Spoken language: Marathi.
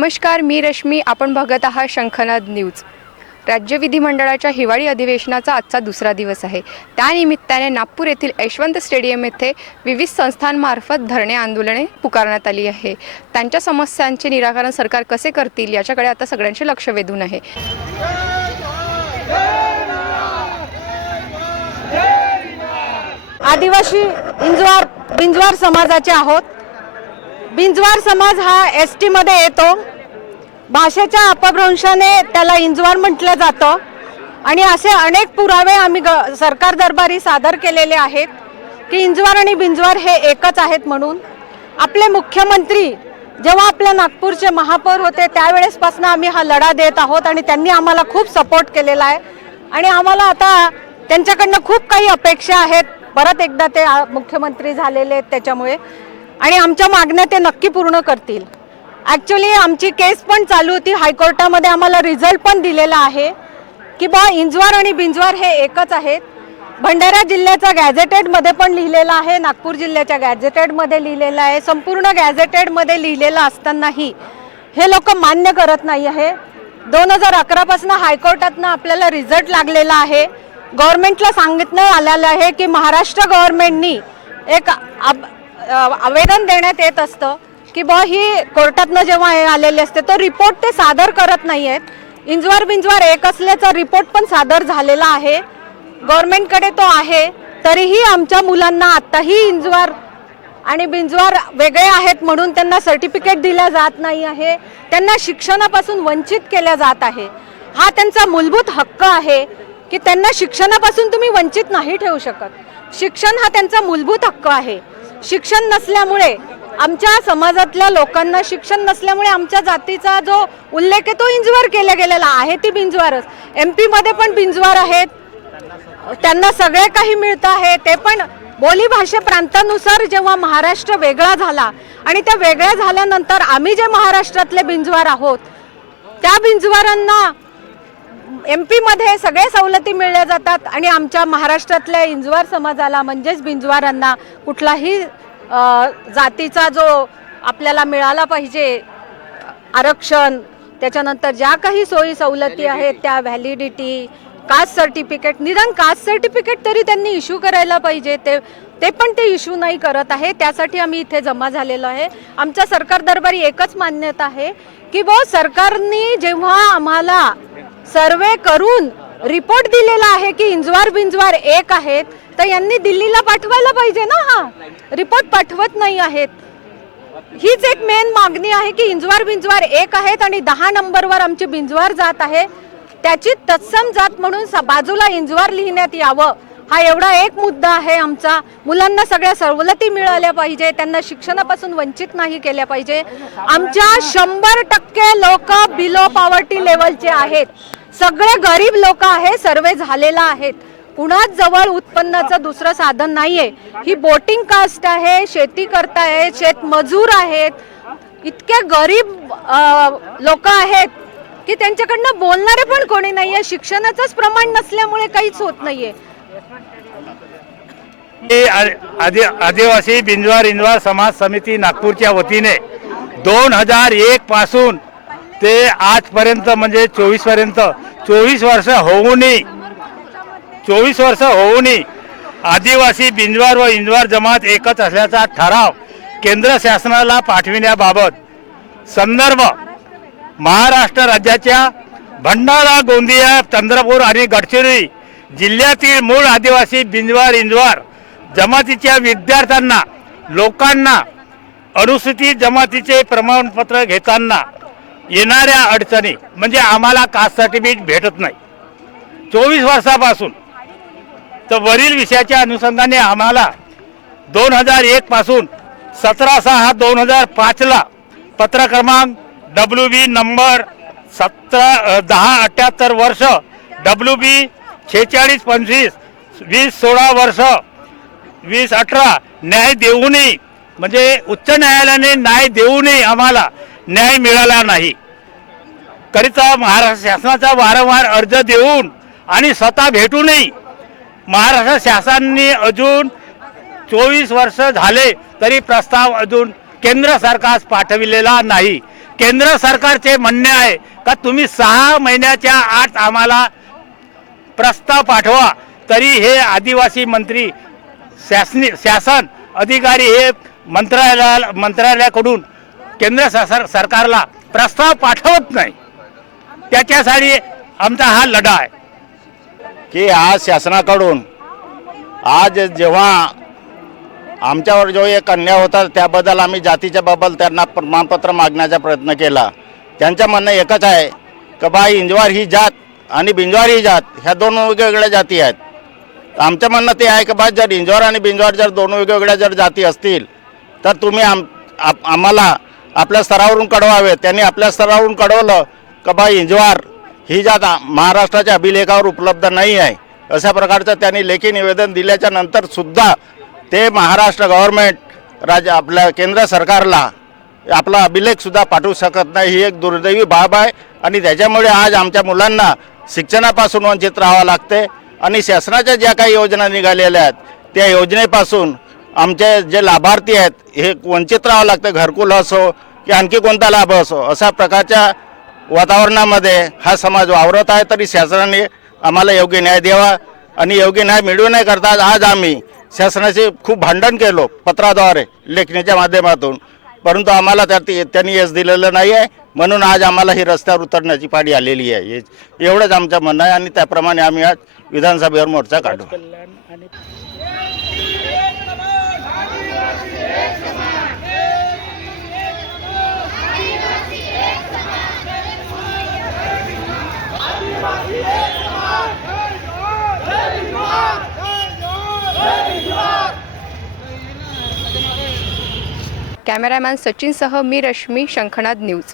नमस्कार, मी रश्मी. आपण बघत आहात शंखनाद न्यूज. राज्य विधिमंडळाच्या हिवाळी अधिवेशनाचा आजचा दुसरा दिवस आहे. त्यानिमित्ताने नागपूर येथील यशवंत स्टेडियम येथे विविध संस्थांमार्फत धरणे आंदोलने पुकारण्यात आली आहे. त्यांच्या समस्यांचे निराकरण सरकार कसे करतील याच्याकडे आता सगळ्यांचे लक्ष वेधून आहे. आदिवासी बिंजवार समाजाचे आहोत. बिंजवार समाज हा एसटी मध्ये येतो. भाषेच्या अपभ्रंशाने त्याला इंजवार म्हटलं जातं आणि असे अनेक पुरावे आम्ही सरकार दरबारी सादर केलेले आहेत की इंजवार आणि बिंजवार हे एकच आहेत म्हणून. आपले मुख्यमंत्री जेव्हा आपल्या नागपूरचे महापौर होते त्यावेळेसपासून आम्ही हा लढा देत आहोत आणि त्यांनी आम्हाला खूप सपोर्ट केलेला आहे आणि आम्हाला आता त्यांच्याकडनं खूप काही अपेक्षा आहेत. परत एकदा ते मुख्यमंत्री झालेले आहेत त्याच्यामुळे आणि आमच्या मागण्या ते नक्की पूर्ण करतील. ॲक्च्युली आमची केस पण चालू होती हायकोर्टामध्ये. आम्हाला रिझल्ट पण दिलेला आहे की इंजवार आणि बिंजवार हे एकच आहेत. भंडारा जिल्ह्याचा गॅझेटेडमध्ये पण लिहिलेलं आहे, नागपूर जिल्ह्याच्या गॅझेटेडमध्ये लिहिलेलं आहे. संपूर्ण गॅझेटेडमध्ये लिहिलेलं असतानाही हे लोक मान्य करत नाही आहे. 2011 पासून हायकोर्टातनं आपल्याला रिझल्ट लागलेला आहे. गव्हर्नमेंटला सांगितलं आलेलं आहे की महाराष्ट्र गव्हर्नमेंटनी एक आवेदन देण्यात येत असतं की ही कोर्टातनं जेव्हा हे आलेले असते तो रिपोर्ट ते सादर करत नाही आहेत. इंजवार बिंजवार एक असल्याचा रिपोर्ट पण सादर झालेला आहे, गव्हर्नमेंटकडे तो आहे. तरीही आमच्या मुलांना आत्ताही इंजवार आणि बिंजवार वेगळे आहेत म्हणून त्यांना सर्टिफिकेट दिल्या जात नाही आहे. त्यांना शिक्षणापासून वंचित केल्या जात आहे. हा त्यांचा मूलभूत हक्क आहे की त्यांना शिक्षणापासून तुम्ही वंचित नाही ठेवू शकत. शिक्षण हा त्यांचा मूलभूत हक्क आहे. शिक्षण नसल्यामुळे आमच्या समाजातल्या लोकांना शिक्षण नसल्यामुळे आमच्या जातीचा जो उल्लेख आहे तो इंजवार केला गेलेला आहे. ती बिंजवारच. MP मध्ये पण बिंजवार आहेत, त्यांना सगळे काही मिळतं आहे. ते पण बोलीभाषे प्रांतानुसार जेव्हा महाराष्ट्र वेगळा झाला आणि त्या वेगळ्या झाल्यानंतर आम्ही जे महाराष्ट्रातले बिंजवार आहोत त्या बिंजवारांना MP मध्ये सगळे सवलती मिळल्या जातात आणि आमच्या महाराष्ट्रातल्या इंजवार समाजाला म्हणजेच बिंजवारांना कुठलाही जातीचा जो आपल्याला मिळाला पाहिजे आरक्षण, त्याच्यानंतर ज्या काही सोयी सवलती आहेत त्या व्हॅलिडिटी, कास्ट सर्टिफिकेट, निदान कास्ट सर्टिफिकेट तरी त्यांनी इश्यू करायला पाहिजे. ते पण ते इश्यू नाही करत आहे. त्यासाठी आम्ही इथे जमा झालेलो आहे. आमच्या सरकार दरबारी एकच मान्यता आहे की सरकारने जेव्हा आम्हाला सर्वे करून रिपोर्ट दिलेला आहे की इंजवार बिंजवार एक आहेत तर यांनी दिल्लीला पाठवायला पाहिजे ना. हा रिपोर्ट पाठवत नाही आहेत. हीच एक मेन मागणी आहे की इंजवार बिंजवार एक आहेत आणि 10 नंबरवर आमची बिंजवार जात आहे त्याची तत्सम जात म्हणून बाजूला इंजवार लिहिण्यात यावं. हा एवढा एक मुद्दा आहे आमचा. मुलांना सगळ्या सवलती मिळाल्या पाहिजे, त्यांना शिक्षणापासून वंचित नाही केल्या पाहिजे. आमच्या 100% लोक बिलो पॉवर्टी लेवलचे आहेत. सगळे गरीब लोक आहे. सर्वे झालेला आहेत. कुणाच जवळ उत्पन्नाचं दुसरं साधन नाहीये. ही बोटिंग कास्ट आहे, शेती करतायत, शेतमजूर आहेत. इतके गरीब लोक आहेत की त्यांच्याकडनं बोलणारे पण कोणी नाहीये. शिक्षणाचंच प्रमाण नसल्यामुळे काहीच होत नाहीये. आदिवासी बिंजवार इंजवार समाज समिती नागपूरच्या वतीने 2001 पासून ते आजपर्यंत म्हणजे 24 पर्यंत 24 वर्ष होऊनही आदिवासी बिंजवार व इंजवार जमात एकच असल्याचा ठराव केंद्र शासनाला पाठविण्याबाबत संदर्भ महाराष्ट्र राज्याच्या भंडारा, गोंदिया, चंद्रपूर आणि गडचिरोली जिल्ह्यातील मूळ आदिवासी बिंजवार इंजवार जमातीच्या विद्यार्थ्यांना, लोकांना अनुसूचित जमातीचे प्रमाणपत्र घेताना येणाऱ्या अडचणी म्हणजे आम्हाला कास्ट सर्टिफिकेट भेटत नाही 24 वर्षापासून. तर वरील विषयाच्या अनुषंगाने आम्हाला 2001 पासून 17/6/2005 पत्र क्रमांक WB नंबर 1078 वर्ष, WB 4625 2016 वर्ष 2018 न्याय देऊनही म्हणजे उच्च न्यायालयाने न्याय देऊनही आम्हाला न्याय मिळाला नाही. करिता महाराष्ट्र शासनाचा वारंवार अर्ज देऊन आणि स्वतः भेटूनही महाराष्ट्र शासनाने अजून 24 वर्ष झाले तरी प्रस्ताव अजून केंद्र सरकार पाठविलेला नाही. केंद्र सरकारचे म्हणणे आहे का तुम्ही 6 महिन्याच्या आत आम्हाला प्रस्ताव पाठवा, तरी हे आदिवासी मंत्री शासन अधिकारी हे मंत्रालयाकडून केंद्र सरकारला प्रस्ताव पाठवत नाही. त्याच्यासाठी आमचा हा लढा आहे की आज शासनाकडून आज जेव्हा आमच्यावर जो एक अन्याय होता त्याबद्दल आम्ही जातीच्या बाबत त्यांना प्रमाणपत्र मागण्याचा प्रयत्न केला. त्यांचं म्हणणं एकच आहे की बा इंजवार ही जात आणि बिंजवार ही जात ह्या दोन वेगवेगळ्या जाती आहेत. आमचं म्हणणं ते आहे की बा जर इंजवार आणि बिंजवार जर दोन वेगवेगळ्या जर जाती असतील तर तुम्ही आम्हाला आपल्या स्तरावरून कळवावे. त्यांनी आपल्या स्तरावरून कळवलं की बा इंजवार ही जात महाराष्ट्राच्या अभिलेखावर उपलब्ध नाही आहे. अशा प्रकारचं त्यांनी लेखी निवेदन दिल्याच्या नंतर सुद्धा ते महाराष्ट्र गव्हर्नमेंट आपल्या केंद्र सरकारला आपला अभिलेखसुद्धा पाठवू शकत नाही. ही एक दुर्दैवी बाब आहे आणि त्याच्यामुळे आज आमच्या मुलांना शिक्षणापासून वंचित राहावं लागते आणि शासनाच्या ज्या काही योजना निघालेल्या आहेत त्या योजनेपासून आमचे जे लाभार्थी आहेत हे वंचित राहावं लागतं. घरकुल असो की आणखी कोणता लाभ असो, अशा प्रकारच्या वातावरणामध्ये हा समाज वावरत आहे. तरी शासनाने आम्हाला योग्य न्याय द्यावा आणि योग्य न्याय मिळवण्याकरता आज आम्ही शासनाचे खूप भांडण केलो पत्राद्वारे, लेखणीच्या माध्यमातून, परंतु आम्हाला त्यांनी यश दिलेलं नाही आहे. म्हणून आज आम्हाला ही रस्त्यावर उतरण्याची पाळी आलेली आहे. एवढंच आमचं म्हणणं आहे आणि त्याप्रमाणे आम्ही आज विधानसभेवर मोर्चा काढू. कॅमेरामॅन सचिनसह मी रश्मी, शंखनाद न्यूज.